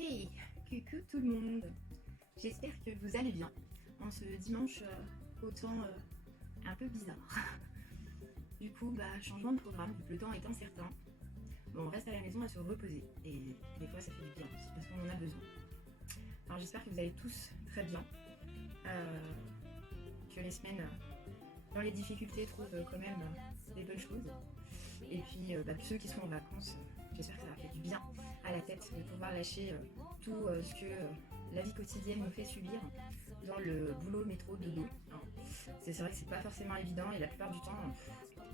Hey, coucou tout le monde. J'espère que vous allez bien en ce dimanche au temps un peu bizarre. Du coup, changement de programme, vu que le temps est incertain. Bon, on reste à la maison à se reposer et des fois ça fait du bien aussi parce qu'on en a besoin. Alors j'espère que vous allez tous très bien, que les semaines dans les difficultés trouvent quand même des bonnes choses. Et puis ceux qui sont en vacances, j'espère que ça va faire du bien à la tête de pouvoir lâcher tout ce que la vie quotidienne nous fait subir dans le boulot, métro, dodo. C'est vrai que c'est pas forcément évident et la plupart du temps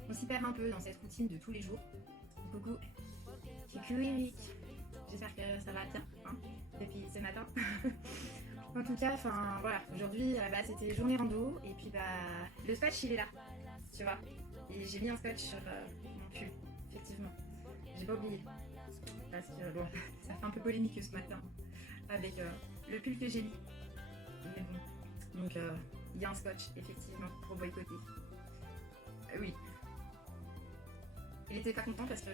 on s'y perd un peu dans cette routine de tous les jours. Coucou, Eric, j'espère que ça va bien depuis ce matin. En tout cas, voilà, aujourd'hui c'était journée rando et puis le scotch il est là, tu vois. Et j'ai mis un scotch sur mon pull, effectivement. J'ai pas oublié. Parce que bon, ça fait un peu polémique ce matin avec le pull que j'ai mis. Mais bon, donc il y a un scotch, effectivement, pour boycotter. Oui. Il était pas content parce que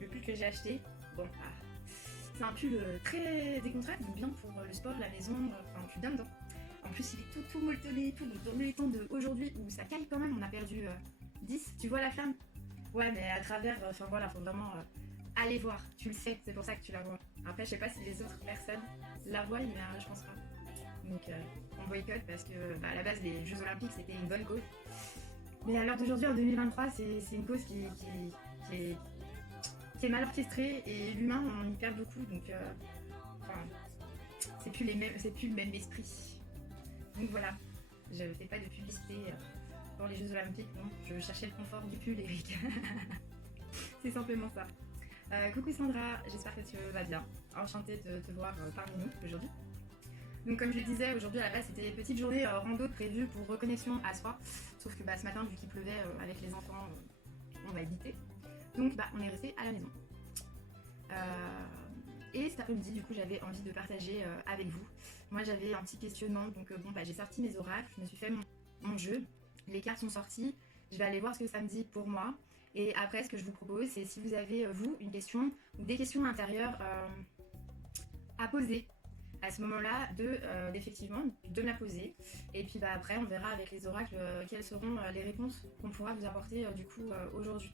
le pull que j'ai acheté, bon, c'est un pull très décontracté, donc bien pour le sport, la maison, tu donnes dedans. En plus, il est tout molletonné et tout, donc dans les temps d'aujourd'hui où ça caille quand même, on a perdu 10, tu vois la flamme? Ouais, mais à travers, voilà, faut vraiment aller voir, tu le sais, c'est pour ça que tu la vois. Après, je sais pas si les autres personnes la voient, mais je pense pas. Donc, on boycotte parce que, à la base, les Jeux Olympiques, c'était une bonne cause. Mais à l'heure d'aujourd'hui, en 2023, c'est une cause qui est mal orchestrée et l'humain, on y perd beaucoup, donc, c'est plus le même esprit. Donc voilà, je fais pas de publicité pour les Jeux Olympiques, non, je cherchais le confort du pull, Eric. C'est simplement ça. Coucou Sandra, j'espère que tu vas bien. Enchantée de te voir parmi nous aujourd'hui. Donc comme je le disais, aujourd'hui à la base c'était une petite journée rando prévue pour reconnexion à soi. Sauf que ce matin, vu qu'il pleuvait avec les enfants, on va éviter. Donc on est resté à la maison. Et cet après-midi, du coup, j'avais envie de partager avec vous. Moi, j'avais un petit questionnement, donc j'ai sorti mes oracles, je me suis fait mon jeu, les cartes sont sorties, je vais aller voir ce que ça me dit pour moi. Et après, ce que je vous propose, c'est si vous avez, vous, une question ou des questions intérieures à poser à ce moment-là, d'effectivement, de me la poser. Et puis après, on verra avec les oracles quelles seront les réponses qu'on pourra vous apporter du coup aujourd'hui.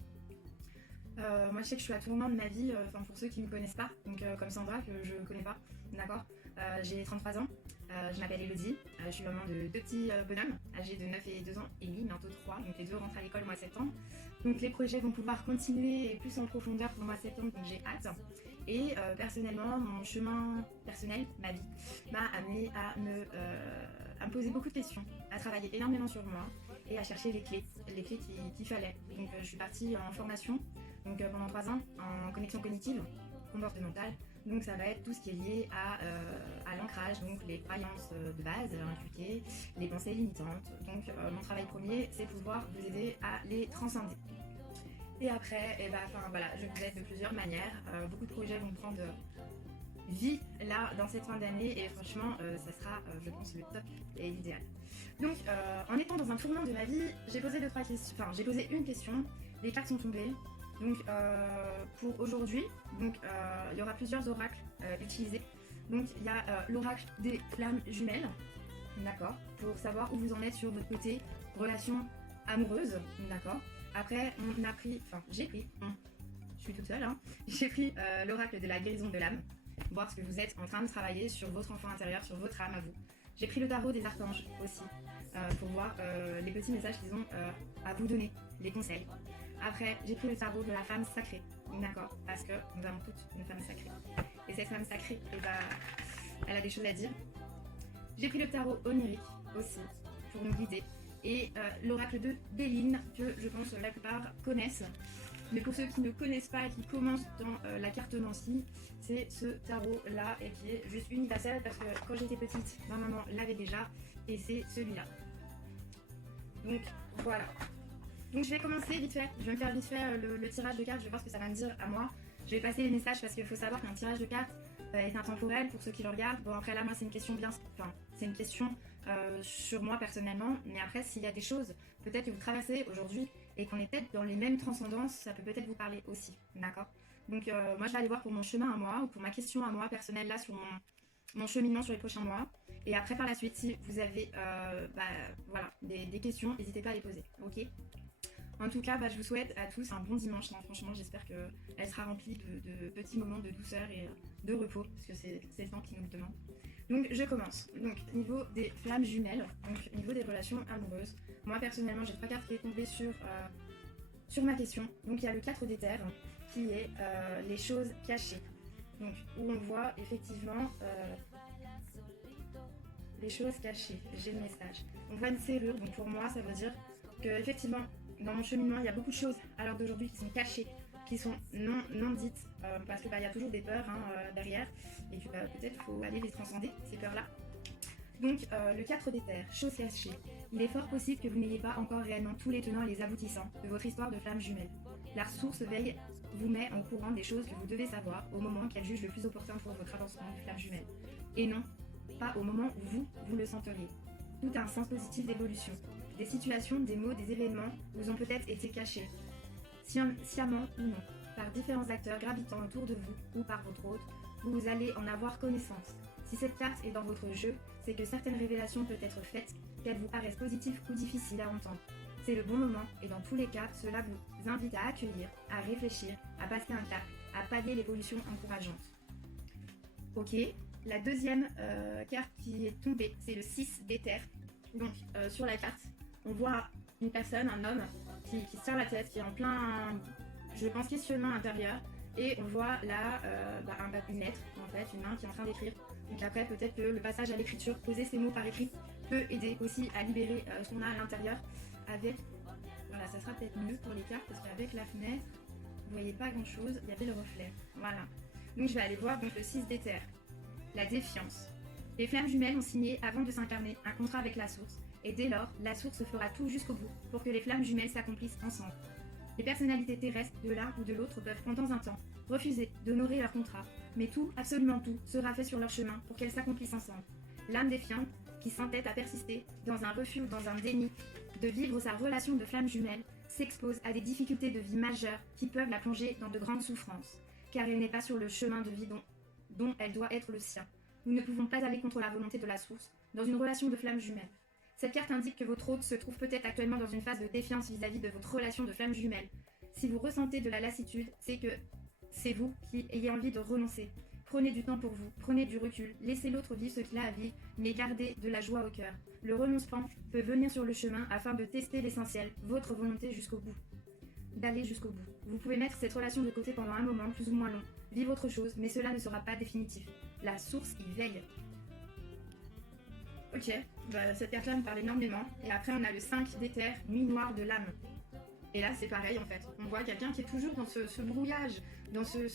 Moi, je sais que je suis à tournant de ma vie, pour ceux qui ne me connaissent pas, donc comme Sandra, que je ne connais pas, d'accord. J'ai 33 ans, je m'appelle Elodie, je suis maman de deux petits bonhommes, âgés de 9 et 2 ans et demi, bientôt 3, donc les deux rentrent à l'école au mois de septembre. Donc les projets vont pouvoir continuer plus en profondeur pour le mois de septembre, donc j'ai hâte. Et personnellement, mon chemin personnel, ma vie, m'a amené à me poser beaucoup de questions, à travailler énormément sur moi et à chercher les clés qu'il fallait. Donc je suis partie en formation, donc pendant 3 ans, en connexion cognitive, comportementale. Donc ça va être tout ce qui est lié à l'ancrage, donc les croyances de base inculquées, les pensées limitantes. Donc mon travail premier, c'est pouvoir vous aider à les transcender. Et après, voilà, je vous aide de plusieurs manières. Beaucoup de projets vont prendre vie là dans cette fin d'année et franchement, ça sera, je pense, le top et l'idéal. Donc, en étant dans un tournant de ma vie, j'ai posé j'ai posé une question. Les cartes sont tombées. Donc, pour aujourd'hui, il y aura plusieurs oracles utilisés. Donc, il y a l'oracle des flammes jumelles, d'accord, pour savoir où vous en êtes sur votre côté relation amoureuse, d'accord. Après, j'ai pris, je suis toute seule, j'ai pris l'oracle de la guérison de l'âme, voir ce que vous êtes en train de travailler sur votre enfant intérieur, sur votre âme à vous. J'ai pris le tarot des archanges aussi, pour voir les petits messages qu'ils ont à vous donner, les conseils. Après, j'ai pris le tarot de la femme sacrée, d'accord, parce que nous avons toutes une femme sacrée. Et cette femme sacrée, elle a des choses à dire. J'ai pris le tarot onirique aussi, pour nous guider. Et l'oracle de Béline, que je pense la plupart connaissent. Mais pour ceux qui ne connaissent pas et qui commencent dans la cartomancie, c'est ce tarot-là et qui est juste universel parce que quand j'étais petite, ma maman l'avait déjà et c'est celui-là. Donc voilà. Donc je vais commencer vite fait, je vais me faire vite fait le tirage de cartes, je vais voir ce que ça va me dire à moi. Je vais passer les messages parce qu'il faut savoir qu'un tirage de cartes est intemporel pour ceux qui le regardent. Bon après là moi c'est une question c'est une question sur moi personnellement, mais après s'il y a des choses peut-être que vous traversez aujourd'hui et qu'on est peut-être dans les mêmes transcendances, ça peut peut-être vous parler aussi, d'accord? Donc moi je vais aller voir pour mon chemin à moi, ou pour ma question à moi personnelle là sur mon cheminement sur les prochains mois. Et après par la suite, si vous avez voilà, des questions, n'hésitez pas à les poser, ok? En tout cas, je vous souhaite à tous un bon dimanche. Franchement, j'espère qu'elle sera remplie de petits moments de douceur et de repos, parce que c'est le temps qui nous le demande. Donc, je commence. Donc, niveau des flammes jumelles, donc niveau des relations amoureuses, moi personnellement, j'ai 3 cartes qui est tombée sur ma question. Donc, il y a le 4 d'éther, qui est les choses cachées. Donc, où on voit effectivement les choses cachées. J'ai le message. On voit une serrure, donc pour moi, ça veut dire que effectivement, dans mon cheminement, il y a beaucoup de choses à l'heure d'aujourd'hui qui sont cachées, qui sont non dites, parce qu'il y a toujours des peurs derrière, et que peut-être il faut aller les transcender, ces peurs-là. Donc, le 4 d'éther, chose cachée. Il est fort possible que vous n'ayez pas encore réellement tous les tenants et les aboutissants de votre histoire de flamme jumelle. La ressource veille vous met en courant des choses que vous devez savoir au moment qu'elle juge le plus opportun pour votre avancement de flamme jumelle. Et non, pas au moment où vous le senteriez. Tout a un sens positif d'évolution. Des situations, des mots, des événements vous ont peut-être été cachés, sciemment ou non, par différents acteurs gravitant autour de vous ou par votre hôte, vous allez en avoir connaissance. Si cette carte est dans votre jeu, c'est que certaines révélations peuvent être faites, qu'elles vous paraissent positives ou difficiles à entendre. C'est le bon moment et dans tous les cas, cela vous invite à accueillir, à réfléchir, à passer un cap, à pallier l'évolution encourageante. Ok, la deuxième carte qui est tombée, c'est le 6 d'éther. Donc sur la carte, on voit une personne, un homme, qui se tire la tête, qui est en plein, je pense, questionnement intérieur. Et on voit là une lettre, en fait, une main qui est en train d'écrire. Donc après, peut-être que le passage à l'écriture, poser ces mots par écrit, peut aider aussi à libérer ce qu'on a à l'intérieur. Avec, voilà, ça sera peut-être mieux pour les cartes, parce qu'avec la fenêtre, vous voyez pas grand-chose, il y avait le reflet. Voilà. Donc je vais aller voir donc, le 6 d'éther. La défiance. Les flammes jumelles ont signé, avant de s'incarner, un contrat avec la source. Et dès lors, la source fera tout jusqu'au bout pour que les flammes jumelles s'accomplissent ensemble. Les personnalités terrestres de l'un ou de l'autre peuvent pendant un temps refuser d'honorer leur contrat, mais tout, absolument tout, sera fait sur leur chemin pour qu'elles s'accomplissent ensemble. L'âme défiante, qui s'entête à persister dans un refus ou dans un déni de vivre sa relation de flamme jumelle, s'expose à des difficultés de vie majeures qui peuvent la plonger dans de grandes souffrances, car elle n'est pas sur le chemin de vie dont elle doit être le sien. Nous ne pouvons pas aller contre la volonté de la source dans une relation de flamme jumelle. Cette carte indique que votre hôte se trouve peut-être actuellement dans une phase de défiance vis-à-vis de votre relation de flamme jumelle. Si vous ressentez de la lassitude, c'est que c'est vous qui ayez envie de renoncer. Prenez du temps pour vous, prenez du recul, laissez l'autre vivre ce qu'il a à vivre, mais gardez de la joie au cœur. Le renoncement peut venir sur le chemin afin de tester l'essentiel, votre volonté jusqu'au bout. D'aller jusqu'au bout. Vous pouvez mettre cette relation de côté pendant un moment plus ou moins long, vivre autre chose, mais cela ne sera pas définitif. La source y veille. Ok, cette carte-là me parle énormément. Et après, on a le 5 d'éther, nuit noire de l'âme. Et là, c'est pareil en fait. On voit quelqu'un qui est toujours dans ce brouillage, dans ce,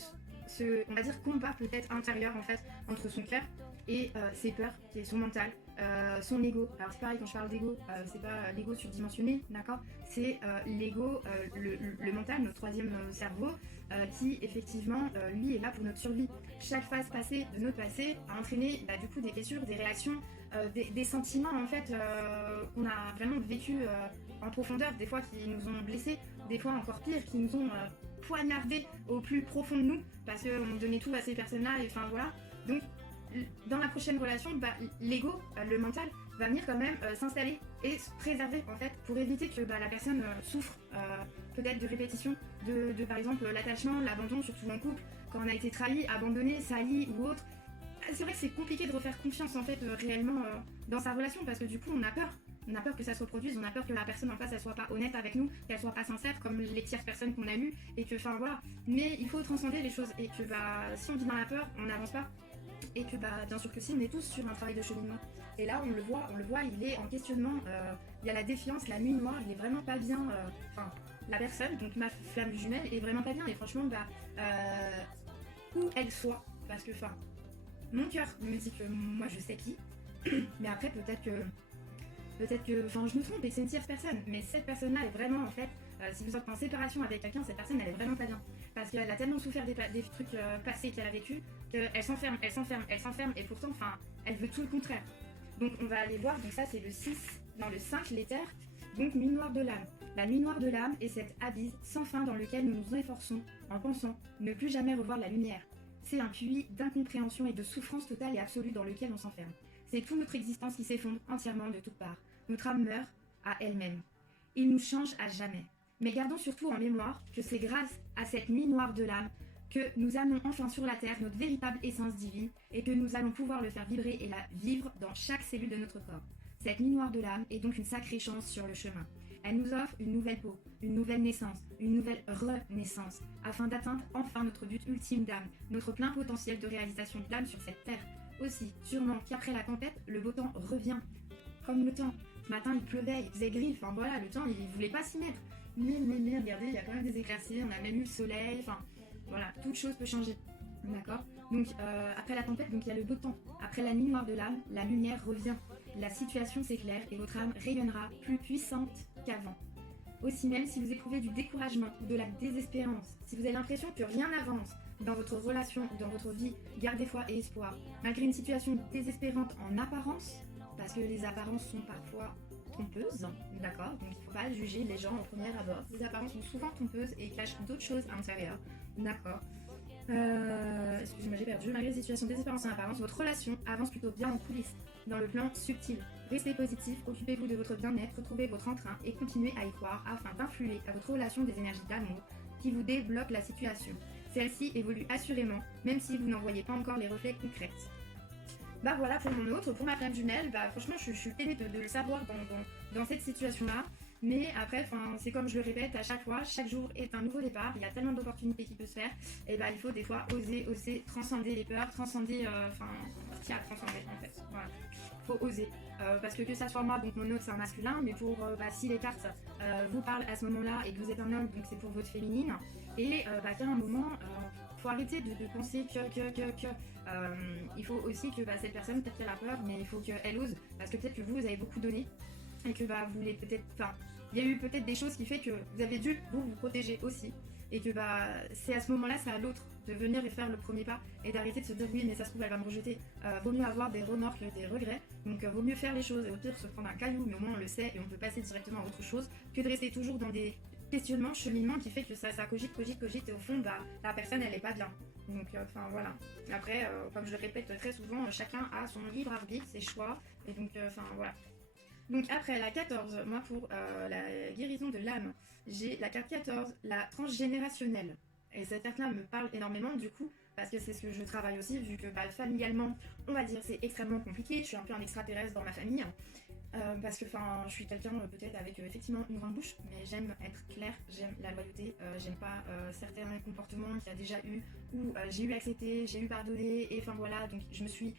on va dire, combat peut-être intérieur en fait, entre son cœur et ses peurs, qui est son mental, son ego. Alors c'est pareil, quand je parle d'ego, c'est pas l'ego surdimensionné, d'accord? C'est l'ego, le mental, notre troisième cerveau, qui effectivement, lui, est là pour notre survie. Chaque phase passée de notre passé a entraîné du coup des blessures, des réactions, des sentiments en fait qu'on a vraiment vécu en profondeur, des fois qui nous ont blessés, des fois encore pire, qui nous ont poignardés au plus profond de nous, parce qu'on donnait tout à ces personnes-là, et enfin voilà. Donc dans la prochaine relation, l'ego, le mental, va venir quand même s'installer et se préserver en fait, pour éviter que la personne souffre peut-être de répétition de par exemple l'attachement, l'abandon, surtout en couple, quand on a été trahi, abandonné, sali ou autre. C'est vrai que c'est compliqué de refaire confiance en fait réellement dans sa relation, parce que du coup on a peur. On a peur que ça se reproduise, on a peur que la personne en face elle soit pas honnête avec nous, qu'elle soit pas sincère comme les tierces personnes qu'on a eues, et que enfin voilà. Mais il faut transcender les choses, et que si on vit dans la peur, on n'avance pas. Et que bien sûr que si, on est tous sur un travail de cheminement. Et là on le voit, il est en questionnement, il y a la défiance, la nuit noire, il est vraiment pas bien, la personne, donc ma flamme jumelle est vraiment pas bien, et franchement où elle soit, parce que mon cœur me dit que moi je sais qui, mais après peut-être que je me trompe et que c'est une tierce personne, mais cette personne-là est vraiment en fait, si vous êtes en séparation avec quelqu'un, cette personne elle est vraiment pas bien, parce qu'elle a tellement souffert des trucs passés qu'elle a vécu, qu'elle s'enferme, et pourtant elle veut tout le contraire. Donc on va aller voir, donc ça c'est le 6, dans le 5 l'éther, donc nuit noire de l'âme. La nuit noire de l'âme est cet abysse sans fin dans lequel nous nous efforçons, en pensant ne plus jamais revoir la lumière. C'est un puits d'incompréhension et de souffrance totale et absolue dans lequel on s'enferme. C'est toute notre existence qui s'effondre entièrement de toutes parts. Notre âme meurt à elle-même. Il nous change à jamais. Mais gardons surtout en mémoire que c'est grâce à cette nuit noire de l'âme que nous amenons enfin sur la terre notre véritable essence divine et que nous allons pouvoir le faire vibrer et la vivre dans chaque cellule de notre corps. Cette nuit noire de l'âme est donc une sacrée chance sur le chemin. Elle nous offre une nouvelle peau, une nouvelle naissance, une nouvelle renaissance, afin d'atteindre enfin notre but ultime d'âme, notre plein potentiel de réalisation d'âme sur cette terre. Aussi, sûrement qu'après la tempête, le beau temps revient. Comme le temps. Ce matin, il pleuvait, il faisait gris, enfin voilà, le temps, il voulait pas s'y mettre. Mais regardez, il y a quand même des éclaircies, on a même eu le soleil, enfin voilà, toute chose peut changer. D'accord. Donc après la tempête, donc il y a le beau temps. Après la nuit noire de l'âme, la lumière revient. La situation s'éclaire et votre âme rayonnera plus puissante qu'avant. Aussi même si vous éprouvez du découragement ou de la désespérance, si vous avez l'impression que rien n'avance dans votre relation ou dans votre vie, gardez foi et espoir. Malgré une situation désespérante en apparence, parce que les apparences sont parfois trompeuses, d'accord. Donc il ne faut pas juger les gens au premier abord. Les apparences sont souvent trompeuses et cachent d'autres choses à l'intérieur, d'accord. Excusez-moi, j'ai perdu. Malgré les situations désespérantes en apparence, votre relation avance plutôt bien en coulisses, dans le plan subtil. Restez positif, occupez-vous de votre bien-être, retrouvez votre entrain et continuez à y croire afin d'influer à votre relation des énergies d'amour qui vous débloquent la situation. Celle-ci évolue assurément, même si vous n'en voyez pas encore les reflets concrets. Bah voilà pour mon autre, pour ma flamme jumelle, bah franchement je suis peinée de le savoir dans cette situation-là. Mais après, c'est comme je le répète à chaque fois, chaque jour est un nouveau départ, il y a tellement d'opportunités qui peuvent se faire, et bah il faut des fois oser transcender les peurs, transcender, ce qu'il y a à transcender en fait, voilà. Faut oser, parce que ça soit moi, donc mon autre c'est un masculin, mais pour, si les cartes vous parlent à ce moment-là et que vous êtes un homme, donc c'est pour votre féminine, et qu'à un moment, faut arrêter de penser que il faut aussi que cette personne, peut-être qu'elle a peur, mais il faut qu'elle ose, parce que peut-être que vous avez beaucoup donné, et que vous voulez peut-être, il y a eu peut-être des choses qui fait que vous avez dû vous protéger aussi, et que c'est à ce moment-là, c'est à l'autre de venir et faire le premier pas, et d'arrêter de se dire oui mais ça se trouve elle va me rejeter. Vaut mieux avoir des remords que des regrets, donc vaut mieux faire les choses, et au pire se prendre un caillou, mais au moins on le sait, et on peut passer directement à autre chose, que de rester toujours dans des questionnements, cheminements qui fait que ça cogite, et au fond la personne elle est pas bien. Donc voilà. Après, comme je le répète très souvent, chacun a son libre arbitre, ses choix, et donc voilà. Donc après la 14, moi pour la guérison de l'âme, j'ai la carte 14, la transgénérationnelle. Et cette carte-là me parle énormément du coup, parce que c'est ce que je travaille aussi, vu que familialement, on va dire, c'est extrêmement compliqué. Je suis un peu un extraterrestre dans ma famille, parce que je suis quelqu'un peut-être avec effectivement une grande bouche, mais j'aime être claire, j'aime la loyauté, j'aime pas certains comportements qu'il y a déjà eu, où j'ai eu accepté, j'ai eu pardonné, et voilà, donc je me suis...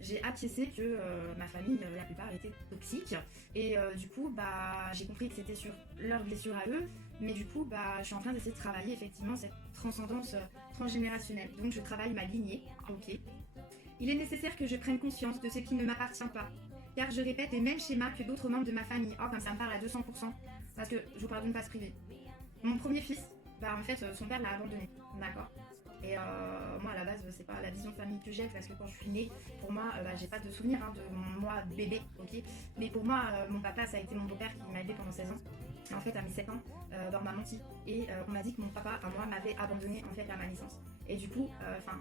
j'ai acquiescé que ma famille, la plupart, était toxique. Et du coup, j'ai compris que c'était sur leurs blessures à eux. Mais du coup, je suis en train d'essayer de travailler effectivement cette transcendance transgénérationnelle. Donc, je travaille ma lignée. Ok. Il est nécessaire que je prenne conscience de ce qui ne m'appartient pas. Car je répète les mêmes schémas que d'autres membres de ma famille. Oh, comme ça me parle à 200%. Parce que je vous parle d'une passe privée. Mon premier fils, en fait, son père l'a abandonné. D'accord. Et moi à la base c'est pas la vision de famille que j'ai, parce que quand je suis née, pour moi j'ai pas de souvenir de moi bébé, ok. Mais pour moi mon papa ça a été mon beau-père qui m'a aidé pendant 16 ans. Et en fait à mes 7 ans on m'a menti et on m'a dit que mon papa à moi m'avait abandonné en fait à ma naissance. Et du coup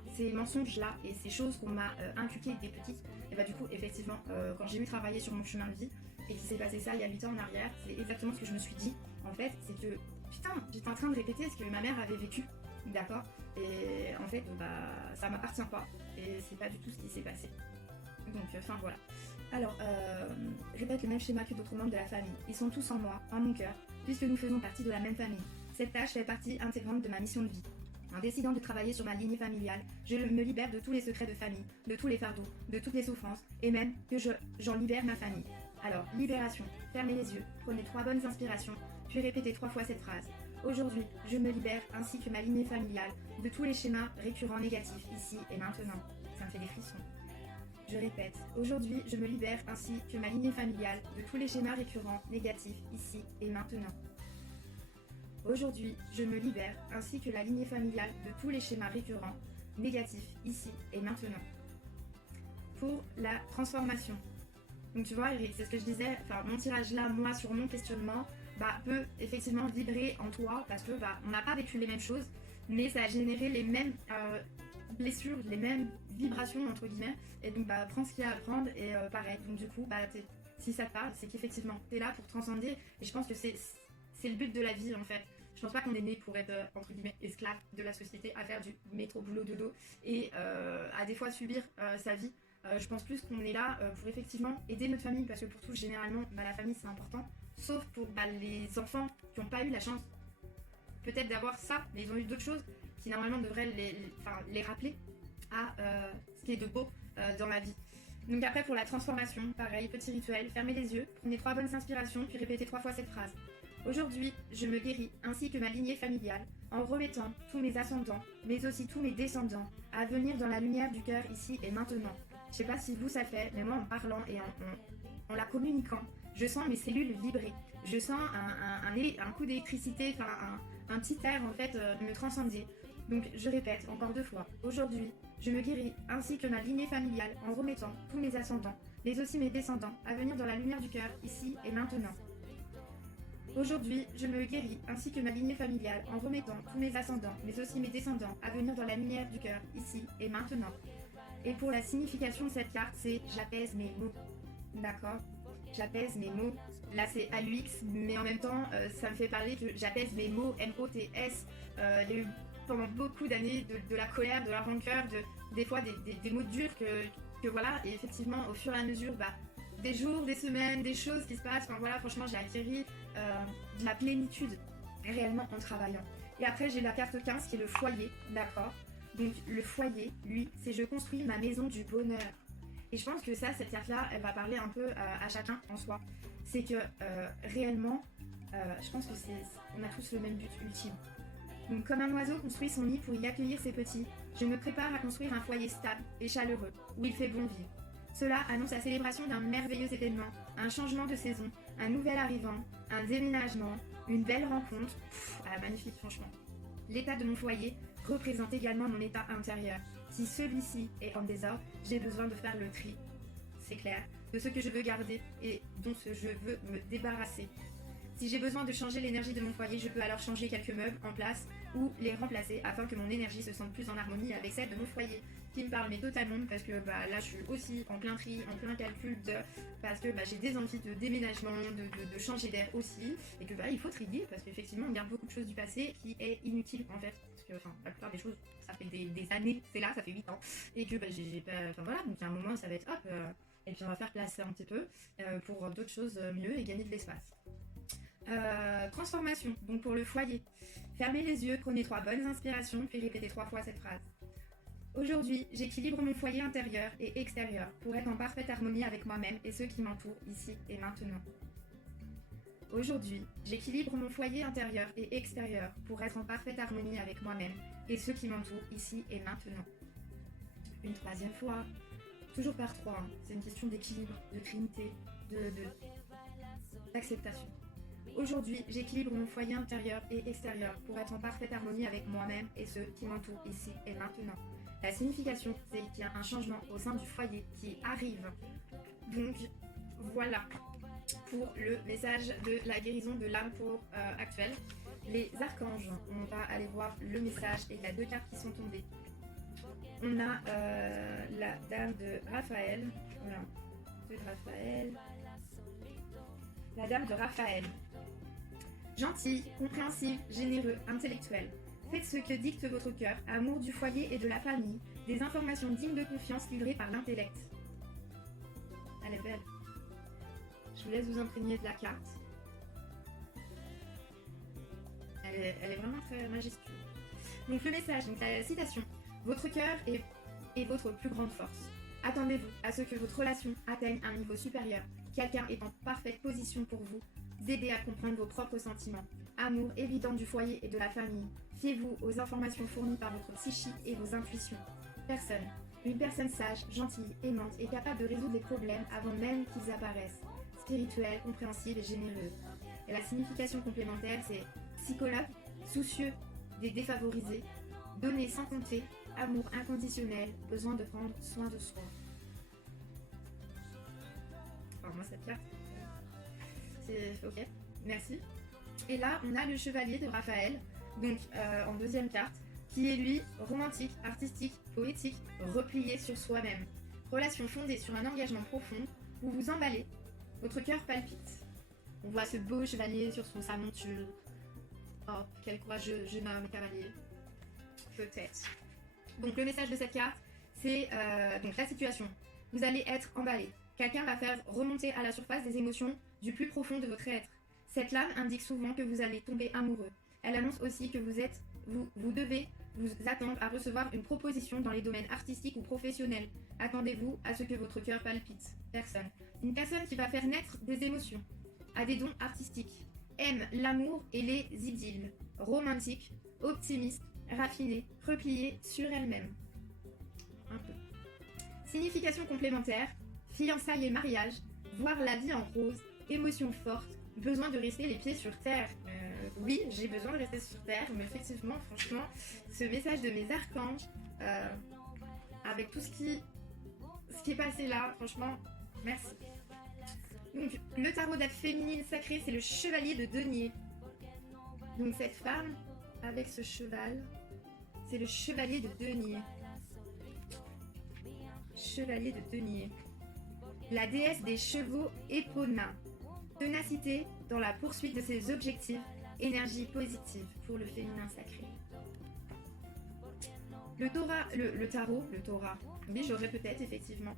ces mensonges là et ces choses qu'on m'a inculquées dès petite, et du coup effectivement quand j'ai eu travaillé sur mon chemin de vie et qu'il s'est passé ça il y a 8 ans en arrière, c'est exactement ce que je me suis dit en fait, c'est que putain j'étais en train de répéter ce que ma mère avait vécu. D'accord. Et en fait, ça m'appartient pas. Et c'est pas du tout ce qui s'est passé. Donc, voilà. Alors, répète le même schéma que d'autres membres de la famille. Ils sont tous en moi, en mon cœur, puisque nous faisons partie de la même famille. Cette tâche fait partie intégrante de ma mission de vie. En décidant de travailler sur ma lignée familiale, je me libère de tous les secrets de famille, de tous les fardeaux, de toutes les souffrances, et même que j'en libère ma famille. Alors, libération. Fermez les yeux, prenez 3 bonnes inspirations, puis répétez 3 fois cette phrase. Aujourd'hui, je me libère, ainsi que ma lignée familiale, de tous les schémas récurrents négatifs, ici et maintenant. Ça me fait des frissons. Je répète, aujourd'hui, je me libère, ainsi que ma lignée familiale, de tous les schémas récurrents négatifs, ici et maintenant. Aujourd'hui, je me libère, ainsi que la lignée familiale, de tous les schémas récurrents négatifs, ici et maintenant. Pour la transformation. Donc tu vois, c'est ce que je disais, enfin mon tirage là, moi sur mon questionnement, peut effectivement vibrer en toi parce que on n'a pas vécu les mêmes choses, mais ça a généré les mêmes blessures, les mêmes vibrations entre guillemets, et donc prends ce qu'il y a à prendre et pareil. Donc du coup, si ça te parle, c'est qu'effectivement t'es là pour transcender, et je pense que c'est le but de la vie en fait. Je pense pas qu'on est né pour être entre guillemets esclave de la société, à faire du métro boulot dodo et à des fois subir sa vie. Je pense plus qu'on est là pour effectivement aider notre famille, parce que pour tous, généralement, la famille c'est important, sauf pour les enfants qui n'ont pas eu la chance peut-être d'avoir ça, mais ils ont eu d'autres choses qui normalement devraient les rappeler à ce qui est de beau dans la vie. Donc après, pour la transformation, pareil, petit rituel, fermez les yeux, prenez 3 bonnes inspirations, puis répétez 3 fois cette phrase. Aujourd'hui, je me guéris, ainsi que ma lignée familiale, en remettant tous mes ascendants, mais aussi tous mes descendants, à venir dans la lumière du cœur ici et maintenant. Je sais pas si vous ça fait, mais moi en parlant et en la communiquant, je sens mes cellules vibrer. Je sens un coup d'électricité, un petit air en fait me transcender. Donc je répète encore 2 fois. Aujourd'hui, je me guéris ainsi que ma lignée familiale en remettant tous mes ascendants, mais aussi mes descendants, à venir dans la lumière du cœur ici et maintenant. Aujourd'hui, je me guéris ainsi que ma lignée familiale en remettant tous mes ascendants, mais aussi mes descendants, à venir dans la lumière du cœur ici et maintenant. Et pour la signification de cette carte, c'est j'apaise mes mots. D'accord? J'apaise mes mots. Là, c'est AUX, mais en même temps, ça me fait parler que j'apaise mes mots, MOTS. Il y a eu pendant beaucoup d'années de la colère, de la rancœur, des fois des mots durs que voilà. Et effectivement, au fur et à mesure, des jours, des semaines, des choses qui se passent. Enfin voilà, franchement, j'ai acquis de la plénitude réellement en travaillant. Et après, j'ai la carte 15 qui est le foyer, d'accord? Donc le foyer, lui, c'est je construis ma maison du bonheur. Et je pense que cette carte-là, elle va parler un peu à chacun en soi. C'est que réellement, je pense que on a tous le même but ultime. Donc comme un oiseau construit son nid pour y accueillir ses petits, je me prépare à construire un foyer stable et chaleureux, où il fait bon vivre. Cela annonce la célébration d'un merveilleux événement, un changement de saison, un nouvel arrivant, un déménagement, une belle rencontre. Magnifique franchement. L'état de mon foyer représente également mon état intérieur. Si celui-ci est en désordre, j'ai besoin de faire le tri, c'est clair, de ce que je veux garder et dont je veux me débarrasser. Si j'ai besoin de changer l'énergie de mon foyer, je peux alors changer quelques meubles en place ou les remplacer afin que mon énergie se sente plus en harmonie avec celle de mon foyer. Qui me parle mais totalement, parce que là je suis aussi en plein tri, en plein calcul parce que j'ai des envies de déménagement, de changer d'air aussi, et que il faut trier parce qu'effectivement on garde beaucoup de choses du passé qui est inutile en fait, parce que la plupart des choses ça fait des années, c'est là, ça fait 8 ans, et que j'ai pas, voilà, donc à un moment ça va être hop, et puis on va faire placer un petit peu pour d'autres choses mieux et gagner de l'espace. Transformation, donc pour le foyer. Fermez les yeux, prenez 3 bonnes inspirations, puis répétez 3 fois cette phrase. Aujourd'hui, j'équilibre mon foyer intérieur et extérieur pour être en parfaite harmonie avec moi-même et ceux qui m'entourent ici et maintenant. Aujourd'hui, j'équilibre mon foyer intérieur et extérieur pour être en parfaite harmonie avec moi-même et ceux qui m'entourent ici et maintenant. Une 3e fois, toujours par 3, hein. C'est une question d'équilibre, de trinité, d'acceptation. Aujourd'hui, j'équilibre mon foyer intérieur et extérieur pour être en parfaite harmonie avec moi-même et ceux qui m'entourent ici et maintenant. La signification, c'est qu'il y a un changement au sein du foyer qui arrive. Donc, voilà pour le message de la guérison de l'âme pour actuelle. Les archanges, on va aller voir le message et il y a 2 cartes qui sont tombées. On a la dame de Raphaël. Voilà. La dame de Raphaël. Gentil, compréhensif, généreux, intellectuel. Faites ce que dicte votre cœur, amour du foyer et de la famille, des informations dignes de confiance livrées par l'intellect. Elle est belle. Je vous laisse vous imprégner de la carte. Elle est vraiment très majestueuse. Donc le message, donc la citation. Votre cœur est votre plus grande force. Attendez-vous à ce que votre relation atteigne un niveau supérieur. Quelqu'un est en parfaite position pour vous aider à comprendre vos propres sentiments. Amour évident du foyer et de la famille. Fiez-vous aux informations fournies par votre psychique et vos intuitions. Personne. Une personne sage, gentille, aimante et capable de résoudre les problèmes avant même qu'ils apparaissent. Spirituelle, compréhensive et généreuse. Et la signification complémentaire, c'est psychologue, soucieux des défavorisés, donner sans compter, amour inconditionnel, besoin de prendre soin de soi. Enfin, moi, cette carte, c'est ok. Merci. Et là, on a le chevalier de Raphaël, donc en deuxième carte, qui est lui romantique, artistique, poétique, replié sur soi-même. Relation fondée sur un engagement profond, vous vous emballez, votre cœur palpite. On voit ce beau chevalier sur sa monture. Oh, quel courageux jeune homme cavalier. Peut-être. Donc le message de cette carte, c'est donc la situation. Vous allez être emballé. Quelqu'un va faire remonter à la surface des émotions du plus profond de votre être. Cette lame indique souvent que vous allez tomber amoureux. Elle annonce aussi que vous devez vous attendre à recevoir une proposition dans les domaines artistiques ou professionnels. Attendez-vous à ce que votre cœur palpite. Personne. Une personne qui va faire naître des émotions, a des dons artistiques, aime l'amour et les idylles, romantique, optimiste, raffinée, repliée sur elle-même. Un peu. Signification complémentaire, fiançailles et mariage, voir la vie en rose, émotion forte, besoin de rester les pieds sur terre. Oui, j'ai besoin de rester sur terre, mais effectivement, franchement, ce message de mes archanges, avec tout ce qui est passé là, franchement, merci. Donc, le tarot d'âme féminine sacrée, c'est le chevalier de denier. Donc, cette femme, avec ce cheval, c'est le chevalier de denier. Chevalier de denier. La déesse des chevaux Epona. Ténacité dans la poursuite de ses objectifs. Énergie positive pour le féminin sacré. Le tarot, oui, j'aurais peut-être effectivement.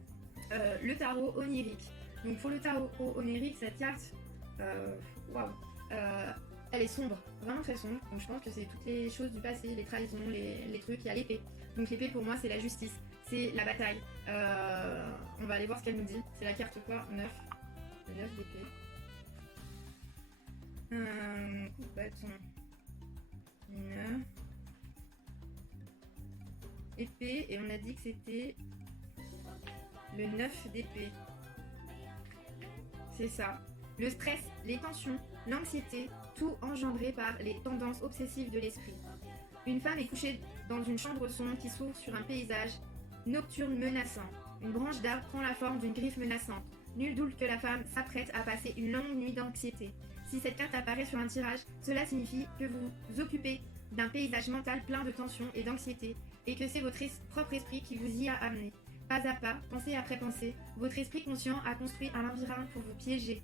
Le tarot onirique. Donc pour le tarot onirique, cette carte, waouh, elle est sombre, vraiment très sombre. Donc je pense que c'est toutes les choses du passé, les trahisons, les trucs. Il y a l'épée. Donc l'épée pour moi c'est la justice, c'est la bataille. On va aller voir ce qu'elle nous dit. C'est la carte quoi 9. 9 d'épée. Bâton. Mineur. Épée, et on a dit que c'était le 9 d'épée. C'est ça. Le stress, les tensions, l'anxiété, tout engendré par les tendances obsessives de l'esprit. Une femme est couchée dans une chambre sombre qui s'ouvre sur un paysage nocturne menaçant. Une branche d'arbre prend la forme d'une griffe menaçante. Nul doute que la femme s'apprête à passer une longue nuit d'anxiété. Si cette carte apparaît sur un tirage, cela signifie que vous vous occupez d'un paysage mental plein de tensions et d'anxiété, et que c'est votre propre esprit qui vous y a amené. Pas à pas, pensée après pensée, votre esprit conscient a construit un labyrinthe pour vous piéger.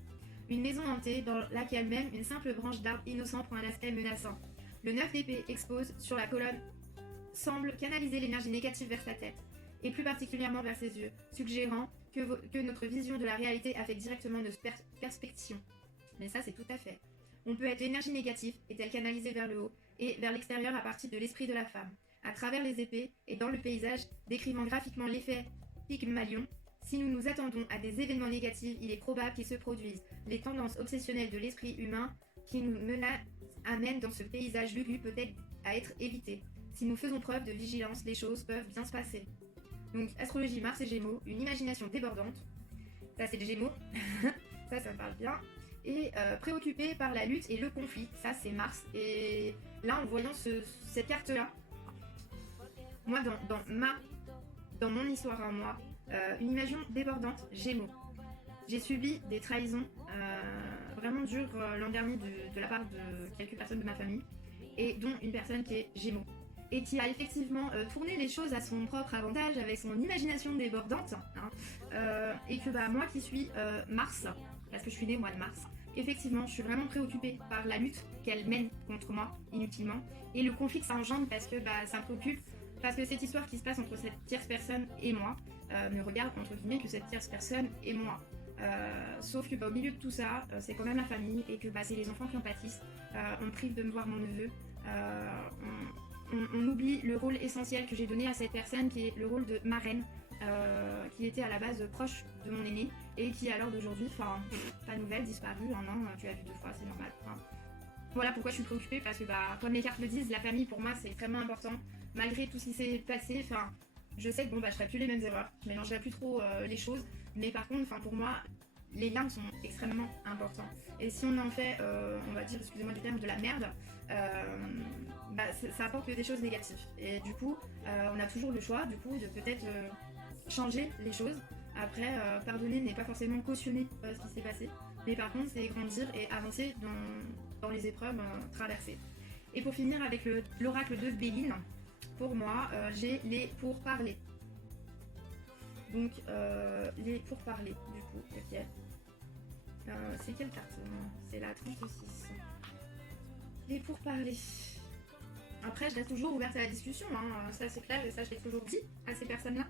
Une maison hantée dans laquelle même une simple branche d'arbre innocent prend un aspect menaçant. Le 9 d'épée expose sur la colonne semble canaliser l'énergie négative vers sa tête, et plus particulièrement vers ses yeux, suggérant que notre vision de la réalité affecte directement nos perspectives. Mais ça, c'est tout à fait. On peut être l'énergie négative, est-elle canalisée vers le haut et vers l'extérieur à partir de l'esprit de la femme, à travers les épées et dans le paysage, décrivant graphiquement l'effet Pygmalion. Si nous nous attendons à des événements négatifs, il est probable qu'ils se produisent. Les tendances obsessionnelles de l'esprit humain qui nous amènent dans ce paysage lugubre peut-être à être évitées. Si nous faisons preuve de vigilance, les choses peuvent bien se passer. Donc, astrologie Mars et Gémeaux, une imagination débordante. Ça, c'est les Gémeaux. ça me parle bien. Et préoccupé par la lutte et le conflit. Ça, c'est Mars. Et là, en voyant cette carte-là, moi, dans mon histoire à moi, une imagination débordante, Gémeaux. J'ai subi des trahisons vraiment dures l'an dernier de la part de quelques personnes de ma famille, et dont une personne qui est Gémeaux. Et qui a effectivement tourné les choses à son propre avantage avec son imagination débordante. Et que moi qui suis Mars, parce que je suis née au mois de mars, effectivement je suis vraiment préoccupée par la lutte qu'elle mène contre moi inutilement. Et le conflit que ça engendre parce que ça me préoccupe. Parce que cette histoire qui se passe entre cette tierce personne et moi ne regarde entre guillemets que cette tierce personne et moi. Sauf que au milieu de tout ça, c'est quand même la famille et que c'est les enfants qui en pâtissent. On me prive de me voir mon neveu. On oublie le rôle essentiel que j'ai donné à cette personne qui est le rôle de marraine, qui était à la base proche de mon aîné et qui à l'heure d'aujourd'hui, pas nouvelle, disparue, un an, tu l'as vu 2 fois, c'est normal. Voilà pourquoi je suis préoccupée, parce que comme les cartes le disent, la famille pour moi c'est extrêmement important. Malgré tout ce qui s'est passé, je sais que je ferai plus les mêmes erreurs, je mélangerai plus trop les choses, mais par contre, pour moi, les liens sont extrêmement importants. Et si on en fait, on va dire, excusez-moi du terme, de la merde, ça apporte que des choses négatives. Et du coup, on a toujours le choix, du coup, de peut-être changer les choses. Après, pardonner n'est pas forcément cautionner ce qui s'est passé, mais par contre, c'est grandir et avancer dans les épreuves traversées. Et pour finir avec l'oracle de Béline, pour moi, j'ai les pourparlers. Donc, les pourparlers, du coup, ok. C'est quelle carte? C'est la 36. Les pourparlers. Après, je reste toujours ouverte à la discussion, hein. Ça c'est clair, et ça je l'ai toujours dit à ces personnes-là.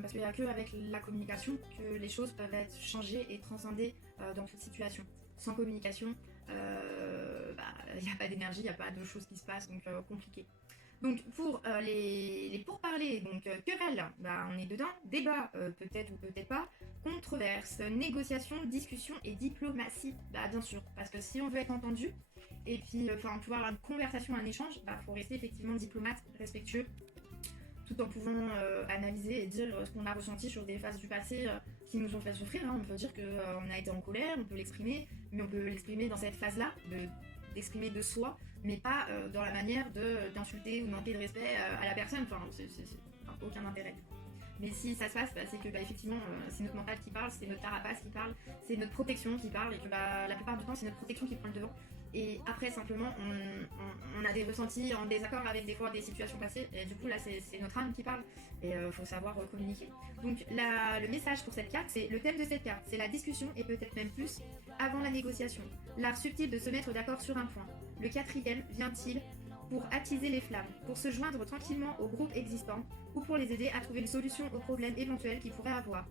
Parce qu'il n'y a qu'avec la communication que les choses peuvent être changées et transcendées dans toute situation. Sans communication, il n'y a pas d'énergie, il n'y a pas de choses qui se passent, donc compliqué. Donc pour les pourparlers, donc querelle, on est dedans, débat, peut-être ou peut-être pas, controverse, négociation, discussion et diplomatie, bien sûr, parce que si on veut être entendu, et puis pouvoir avoir une conversation, un échange, faut rester effectivement diplomate, respectueux, tout en pouvant analyser et dire ce qu'on a ressenti sur des phases du passé qui nous ont fait souffrir, hein. On peut dire qu'on a été en colère, on peut l'exprimer, mais on peut l'exprimer dans cette phase-là, d'exprimer de soi, mais pas dans la manière d'insulter ou de manquer de respect à la personne, c'est aucun intérêt. Mais si ça se passe, c'est que effectivement c'est notre mental qui parle, c'est notre carapace qui parle, c'est notre protection qui parle, et que la plupart du temps c'est notre protection qui prend le devant. Et après simplement on a des ressentis en désaccord avec des fois des situations passées, et du coup là c'est notre âme qui parle, et faut savoir communiquer. Donc le message pour cette carte, c'est le thème de cette carte, c'est la discussion et peut-être même plus avant la négociation. L'art subtil de se mettre d'accord sur un point. Le quatrième vient-il pour attiser les flammes, pour se joindre tranquillement au groupe existant, ou pour les aider à trouver une solution aux problèmes éventuels qu'ils pourraient avoir.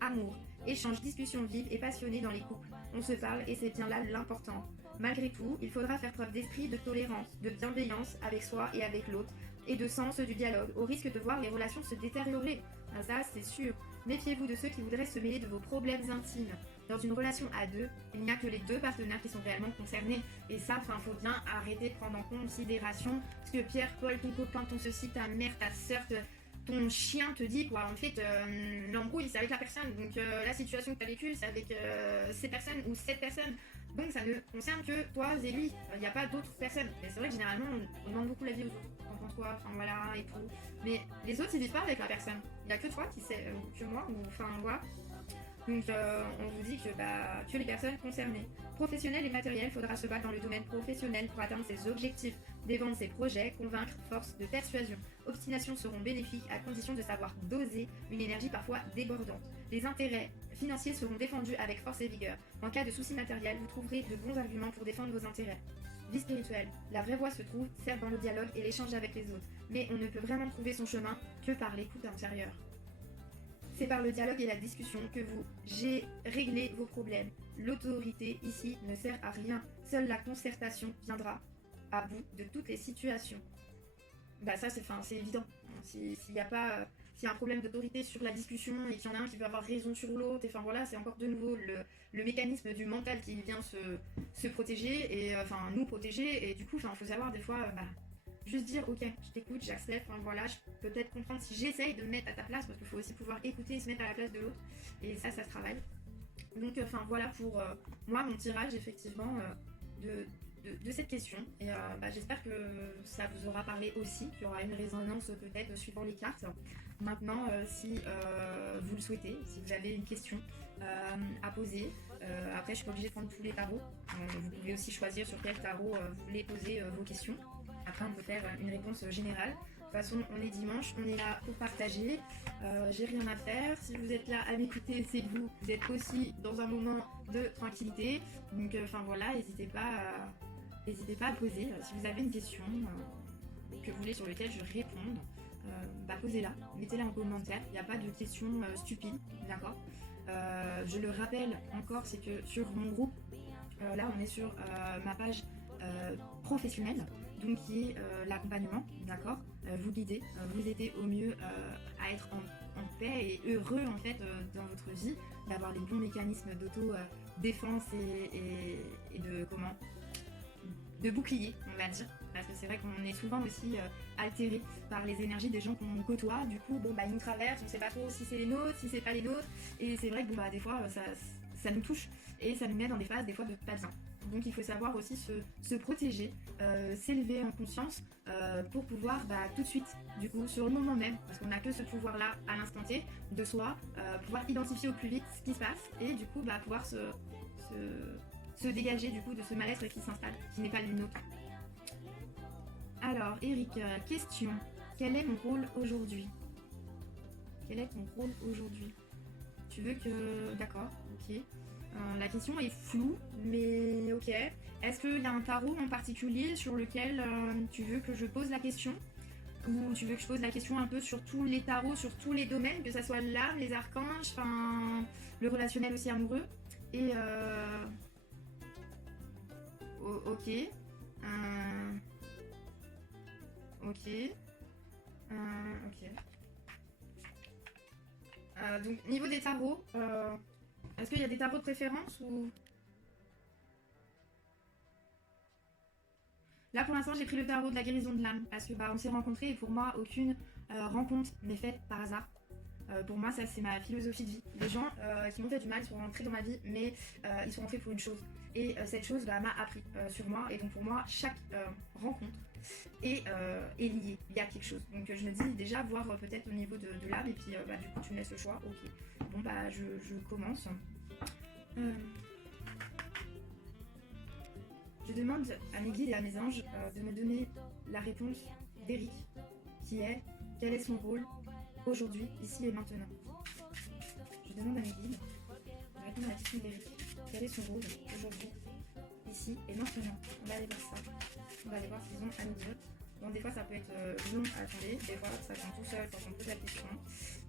Amour, échange, discussion vive et passionnée dans les couples. On se parle et c'est bien là l'important. Malgré tout, il faudra faire preuve d'esprit de tolérance, de bienveillance avec soi et avec l'autre, et de sens du dialogue, au risque de voir les relations se détériorer. Ça, c'est sûr. Méfiez-vous de ceux qui voudraient se mêler de vos problèmes intimes. Dans une relation à deux, il n'y a que les deux partenaires qui sont réellement concernés. Et ça, faut bien arrêter de prendre en considération ce que Pierre, Paul, ton copain, ton ceci, ta mère, ta soeur, ton chien te dit, quoi. En fait, l'embrouille, c'est avec la personne. Donc, la situation que tu as vécue, c'est avec ces personnes ou cette personne. Donc, ça ne concerne que toi et lui. Il n'y a pas d'autres personnes. Et c'est vrai que généralement, on demande beaucoup l'avis aux autres. T'en penses quoi? Voilà, et tout. Mais les autres, ils vivent pas avec la personne. Il n'y a que toi qui sais, que moi, ou voilà. Donc on vous dit que les personnes concernées, professionnelles et matérielles, faudra se battre dans le domaine professionnel pour atteindre ses objectifs, défendre ses projets, convaincre, force de persuasion. Obstination seront bénéfiques à condition de savoir doser une énergie parfois débordante. Les intérêts financiers seront défendus avec force et vigueur. En cas de soucis matériels, vous trouverez de bons arguments pour défendre vos intérêts. Vie spirituelle. La vraie voie se trouve, certes dans le dialogue et l'échange avec les autres, mais on ne peut vraiment trouver son chemin que par l'écoute intérieure. C'est par le dialogue et la discussion que vous réglez vos problèmes. L'autorité ici ne sert à rien. Seule la concertation viendra à bout de toutes les situations. Ça c'est évident. S'il y a un problème d'autorité sur la discussion et qu'il y en a un qui veut avoir raison sur l'autre, c'est encore de nouveau le mécanisme du mental qui vient se protéger et nous protéger, et du coup faut savoir des fois juste dire ok, je t'écoute, j'accepte, je peux peut-être comprendre si j'essaye de me mettre à ta place, parce qu'il faut aussi pouvoir écouter et se mettre à la place de l'autre, et ça se travaille. Donc voilà pour moi mon tirage effectivement de cette question, et j'espère que ça vous aura parlé aussi, qu'il y aura une résonance peut-être suivant les cartes. Maintenant si vous le souhaitez, si vous avez une question à poser, après je suis pas obligée de prendre tous les tarots, vous pouvez aussi choisir sur quel tarot vous voulez poser vos questions. Après, on peut faire une réponse générale. De toute façon, on est dimanche, on est là pour partager. J'ai rien à faire. Si vous êtes là à m'écouter, c'est que vous êtes aussi dans un moment de tranquillité. Donc, n'hésitez pas à poser. Si vous avez une question que vous voulez sur laquelle je réponde, posez-la. Mettez-la en commentaire. Il n'y a pas de questions stupides, d'accord? Je le rappelle encore, c'est que sur mon groupe, là, on est sur ma page professionnelle, donc qui est l'accompagnement, d'accord, vous guider, vous aider au mieux à être en paix et heureux en fait dans votre vie, d'avoir les bons mécanismes d'auto-défense et de bouclier, on va dire, parce que c'est vrai qu'on est souvent aussi altéré par les énergies des gens qu'on côtoie. Du coup ils nous traversent, on sait pas trop si c'est les nôtres, si c'est pas les nôtres, et c'est vrai que des fois ça nous touche et ça nous met dans des phases des fois de pas bien. Donc il faut savoir aussi se protéger, s'élever en conscience pour pouvoir tout de suite, du coup, sur le moment même, parce qu'on n'a que ce pouvoir-là à l'instant T de soi, pouvoir identifier au plus vite ce qui se passe et du coup pouvoir se dégager du coup de ce mal-être qui s'installe, qui n'est pas le nôtre. Alors Eric, question, quel est mon rôle aujourd'hui? Quel est ton rôle aujourd'hui? Tu veux que... D'accord, ok. La question est floue, mais ok. Est-ce qu'il y a un tarot en particulier sur lequel tu veux que je pose la question? Ou tu veux que je pose la question un peu sur tous les tarots, sur tous les domaines, que ce soit l'âme, les archanges, enfin le relationnel aussi amoureux? Et ok. Ok. Ok. Donc niveau des tarots, est-ce qu'il y a des tarots de préférence ou... Là pour l'instant j'ai pris le tarot de la guérison de l'âme parce que on s'est rencontrés et pour moi aucune rencontre n'est faite par hasard. Pour moi ça c'est ma philosophie de vie. Les gens qui m'ont fait du mal sont rentrés dans ma vie mais ils sont rentrés pour une chose. Et cette chose m'a appris sur moi et donc pour moi chaque rencontre est liée, il y a quelque chose. Donc je me dis déjà voir peut-être au niveau de l'âme et puis du coup tu me laisses le choix. Ok, bon je commence. Je demande à mes guides et à mes anges de me donner la réponse d'Eric, qui est quel est son rôle aujourd'hui, ici et maintenant. Je demande à mes guides de répondre à la question d'Eric. Quel est son rôle aujourd'hui, ici et maintenant. On va aller voir ça. On va aller voir ce qu'ils ont à nous dire. Bon, des fois ça peut être long à attendre, des fois ça vient tout seul quand on pose la question.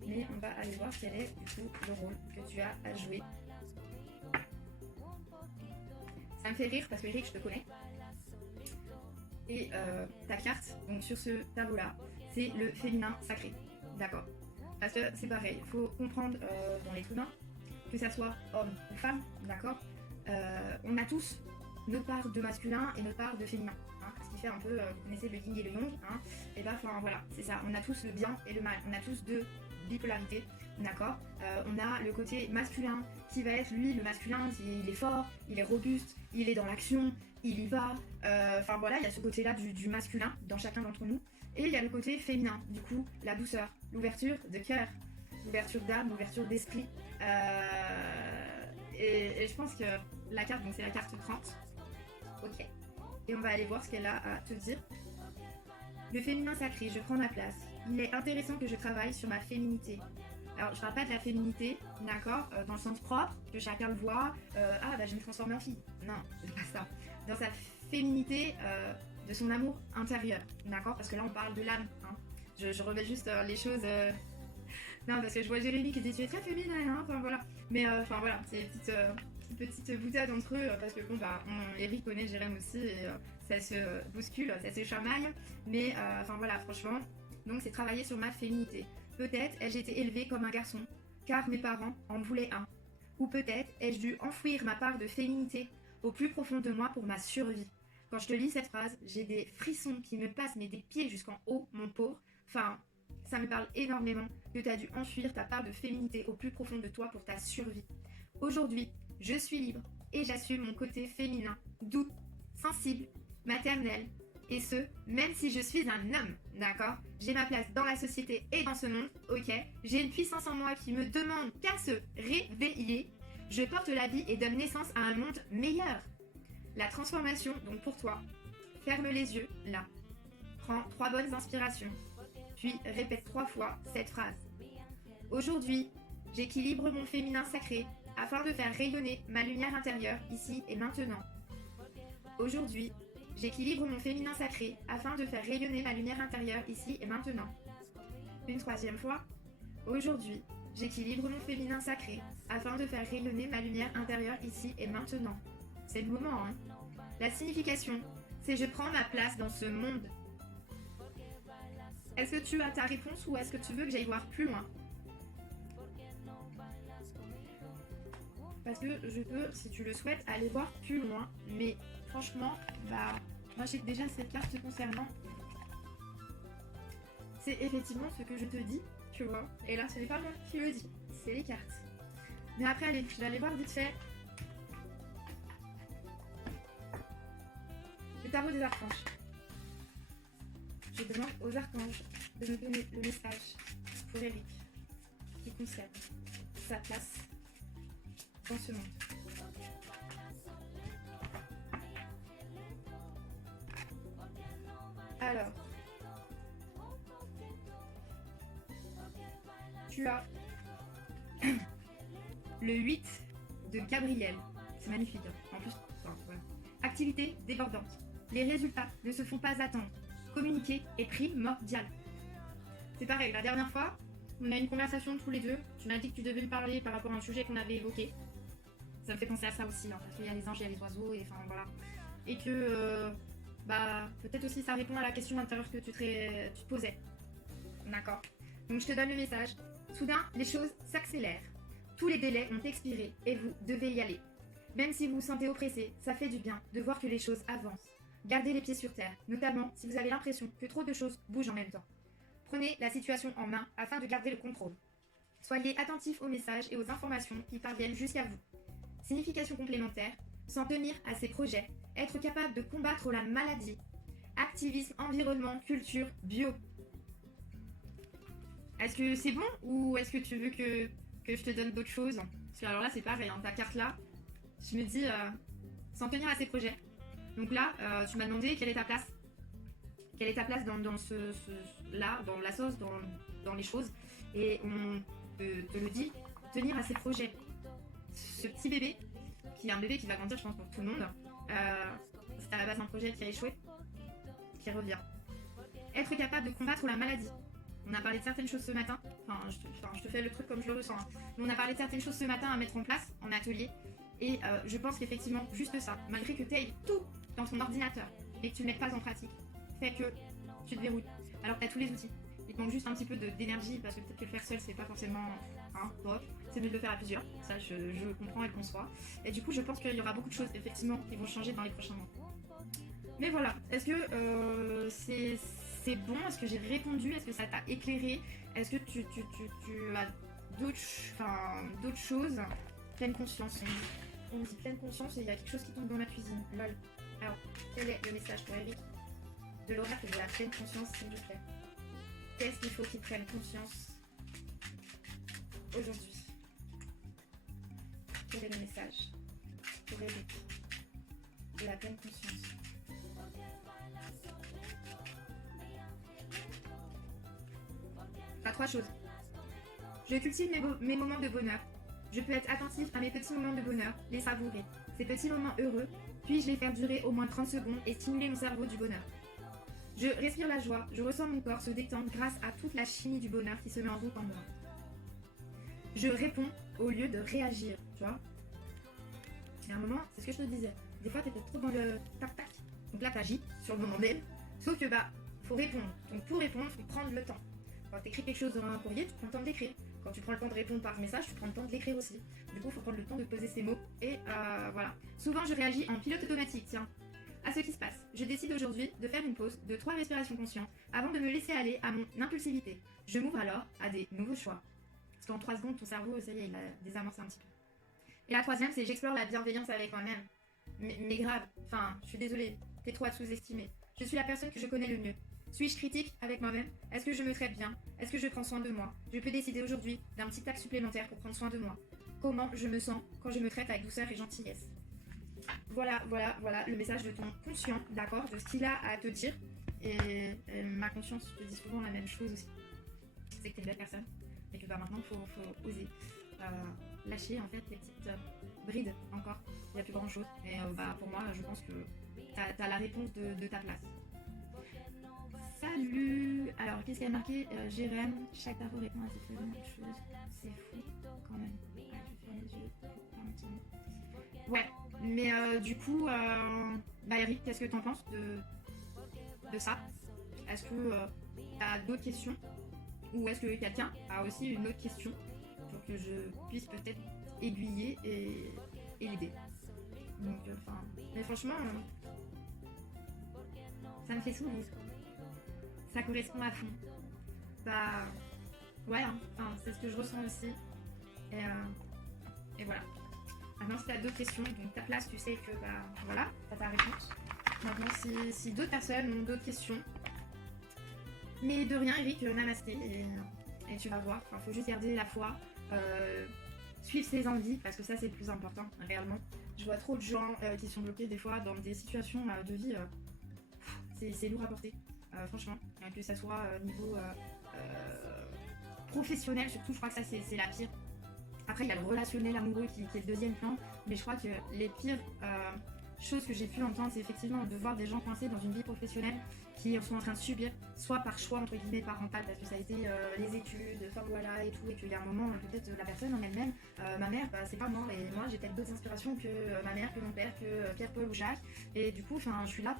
Mais on va aller voir quel est du coup le rôle que tu as à jouer. Ça me fait rire parce que Eric, je te connais. Et ta carte, donc sur ce tableau-là, c'est le féminin sacré. D'accord? Parce que c'est pareil, il faut comprendre dans l'être humain, que ça soit homme ou femme, d'accord? On a tous nos parts de masculin et nos parts de féminin. Hein, ce qui fait un peu, vous connaissez le yin et le yang, hein, et voilà, c'est ça. On a tous le bien et le mal. On a tous deux bipolarités. D'accord, on a le côté masculin qui va être lui le masculin, il est fort, il est robuste, il est dans l'action, il y va, enfin voilà, il y a ce côté là du masculin dans chacun d'entre nous, et il y a le côté féminin, du coup la douceur, l'ouverture de cœur, l'ouverture d'âme, l'ouverture d'esprit, et je pense que la carte, donc c'est la carte 30, ok, et on va aller voir ce qu'elle a à te dire. Le féminin sacré, je prends ma place, il est intéressant que je travaille sur ma féminité. Alors, je parle pas de la féminité, d'accord, dans le sens propre, que chacun le voit, je vais me transformer en fille. Non, c'est pas ça. Dans sa féminité, de son amour intérieur, d'accord, parce que là, on parle de l'âme. Hein. Je remets juste les choses... Non, parce que je vois Jérémy qui dit tu es très féminin, hein, enfin voilà. Mais enfin voilà, c'est une petite boutade entre eux, parce que bon, Eric connaît Jérémy aussi, et ça se bouscule, ça se chamaille. Mais enfin voilà, franchement, donc c'est travailler sur ma féminité. Peut-être ai-je été élevée comme un garçon, car mes parents en voulaient un. Ou peut-être ai-je dû enfouir ma part de féminité au plus profond de moi pour ma survie. Quand je te lis cette phrase, j'ai des frissons qui me passent des pieds jusqu'en haut, mon pauvre. Enfin, ça me parle énormément que tu as dû enfuir ta part de féminité au plus profond de toi pour ta survie. Aujourd'hui, je suis libre et j'assume mon côté féminin, doux, sensible, maternel, et ce, même si je suis un homme, d'accord? J'ai ma place dans la société et dans ce monde, ok? J'ai une puissance en moi qui me demande qu'à se réveiller. Je porte la vie et donne naissance à un monde meilleur. La transformation, donc pour toi, ferme les yeux, là. Prends 3 bonnes inspirations, puis répète 3 fois cette phrase. Aujourd'hui, j'équilibre mon féminin sacré afin de faire rayonner ma lumière intérieure ici et maintenant. Aujourd'hui, j'équilibre mon féminin sacré afin de faire rayonner ma lumière intérieure ici et maintenant. Une 3e fois. Aujourd'hui, j'équilibre mon féminin sacré afin de faire rayonner ma lumière intérieure ici et maintenant. C'est le moment, hein. La signification, c'est je prends ma place dans ce monde. Est-ce que tu as ta réponse ou est-ce que tu veux que j'aille voir plus loin? Parce que je peux, si tu le souhaites, aller voir plus loin, mais franchement, moi j'ai déjà cette carte concernant. C'est effectivement ce que je te dis, tu vois. Et là, ce n'est pas moi qui le dis, c'est les cartes. Mais après, allez, je vais aller voir vite fait. Le tarot des archanges. Je demande aux archanges de me donner le message pour Eric qui conserve sa place dans ce monde. Alors, tu as le 8 de Gabriel. C'est magnifique. En plus, enfin, voilà. Activité débordante. Les résultats ne se font pas attendre. Communiquer est primordial. C'est pareil, la dernière fois, on a eu une conversation tous les deux. Tu m'as dit que tu devais me parler par rapport à un sujet qu'on avait évoqué. Ça me fait penser à ça aussi, hein, parce qu'il y a les anges, il y a les oiseaux, et enfin voilà. Et que, peut-être aussi ça répond à la question intérieure que tu te posais. D'accord. Donc je te donne le message. Soudain, les choses s'accélèrent. Tous les délais ont expiré et vous devez y aller. Même si vous vous sentez oppressé, ça fait du bien de voir que les choses avancent. Gardez les pieds sur terre, notamment si vous avez l'impression que trop de choses bougent en même temps. Prenez la situation en main afin de garder le contrôle. Soyez attentifs aux messages et aux informations qui parviennent jusqu'à vous. Signification complémentaire, s'en tenir à ses projets, être capable de combattre la maladie. Activisme, environnement, culture, bio. Est-ce que c'est bon ou est-ce que tu veux que je te donne d'autres choses? Parce que alors là c'est pareil, hein, ta carte là, je me dis s'en tenir à ses projets. Donc là, tu m'as demandé quelle est ta place. Quelle est ta place dans là, dans la sauce, dans les choses. Et on te le dit, tenir à ses projets. Ce petit bébé, qui est un bébé qui va grandir, je pense, pour tout le monde, c'est à la base un projet qui a échoué, qui revient. Être capable de combattre la maladie. On a parlé de certaines choses ce matin. Je te fais le truc comme je le ressens. Hein. On a parlé de certaines choses ce matin à mettre en place en atelier. Et je pense qu'effectivement, juste ça, malgré que tu aies tout dans ton ordinateur et que tu ne le mettes pas en pratique, fait que tu te verrouilles. Alors que tu as tous les outils. Il te manque juste un petit peu d'énergie parce que peut-être que le faire seul, c'est pas forcément top. C'est mieux de le faire à plusieurs. Ça, je comprends et le conçois. Et du coup, je pense qu'il y aura beaucoup de choses, effectivement, qui vont changer dans les prochains mois. Mais voilà, est-ce que c'est bon? Est-ce que j'ai répondu? Est-ce que ça t'a éclairé? Est-ce que tu as d'autres choses? Pleine conscience. On dit pleine conscience et il y a quelque chose qui tombe dans ma cuisine. Lol. Alors, quel est le message pour Eric de l'oracle de la pleine conscience, s'il vous plaît? Qu'est-ce qu'il faut qu'il prenne conscience aujourd'hui? Quel est le message pour Eric de la pleine conscience? Pas trois choses. Je cultive mes moments de bonheur. Je peux être attentif à mes petits moments de bonheur, les savourer. Ces petits moments heureux, puis-je les faire durer au moins 30 secondes et stimuler mon cerveau du bonheur. Je respire la joie, je ressens mon corps se détendre grâce à toute la chimie du bonheur qui se met en route en moi. Je réponds au lieu de réagir, tu vois. Il y a un moment, c'est ce que je te disais, des fois t'étais trop dans le tac-tac. Donc là t'agis sur le moment même, sauf que faut répondre. Donc pour répondre, il faut prendre le temps. Quand tu écris quelque chose dans un courrier, tu prends le temps d'écrire. Quand tu prends le temps de répondre par message, tu prends le temps de l'écrire aussi. Du coup, il faut prendre le temps de poser ces mots. Et voilà. Souvent, je réagis en pilote automatique, tiens, à ce qui se passe. Je décide aujourd'hui de faire une pause de 3 respirations conscientes avant de me laisser aller à mon impulsivité. Je m'ouvre alors à des nouveaux choix. Parce qu'en 3 secondes, ton cerveau, ça y est, il a désamorcé un petit peu. Et la troisième, c'est j'explore la bienveillance avec moi-même. Mais grave, je suis désolée, t'es trop à sous-estimer. Je suis la personne que je connais le mieux. Suis-je critique avec moi-même? Est-ce que je me traite bien? Est-ce que je prends soin de moi? Je peux décider aujourd'hui d'un petit acte supplémentaire pour prendre soin de moi. Comment je me sens quand je me traite avec douceur et gentillesse? Voilà le message de ton conscient, d'accord? De ce qu'il a à te dire. Et ma conscience te dit souvent la même chose aussi. C'est que t'es une belle personne. Et que maintenant, il faut oser lâcher en fait les petites brides encore. Il n'y a plus grand chose. Et pour moi, je pense que t'as la réponse de ta place. Salut! Alors, qu'est-ce qu'elle a marqué? Jérém, chaque tarot répond à cette même chose. C'est fou, quand même. Je ferme les yeux. Ouais, mais du coup, Eric, qu'est-ce que t'en penses de ça? Est-ce que t'as d'autres questions? Ou est-ce que quelqu'un a aussi une autre question pour que je puisse peut-être aiguiller et l'aider? Donc, mais franchement, ça me fait sourire. Ça correspond à fond. Ouais, c'est ce que je ressens aussi. Et voilà. Maintenant, si tu as d'autres questions, donc ta place, tu sais que voilà, t'as ta réponse. Maintenant, si d'autres personnes ont d'autres questions, mais de rien, Eric, namasté, et tu vas voir. Enfin, faut juste garder la foi, suivre ses envies, parce que ça, c'est le plus important, réellement. Je vois trop de gens qui sont bloqués des fois dans des situations de vie, c'est lourd à porter, franchement. Que ça soit niveau professionnel, surtout, je crois que ça, c'est la pire. Après, il y a le relationnel amoureux qui est le deuxième plan, mais je crois que les pires choses que j'ai pu entendre, c'est effectivement de voir des gens coincés dans une vie professionnelle qui sont en train de subir, soit par choix entre guillemets parental, parce que ça a été les études, enfin voilà et tout, et qu'il y a un moment, peut-être la personne en elle-même, ma mère, bah, c'est pas moi, et moi j'ai peut-être d'autres inspirations que ma mère, que mon père, que Pierre, Paul ou Jacques, et du coup, je suis là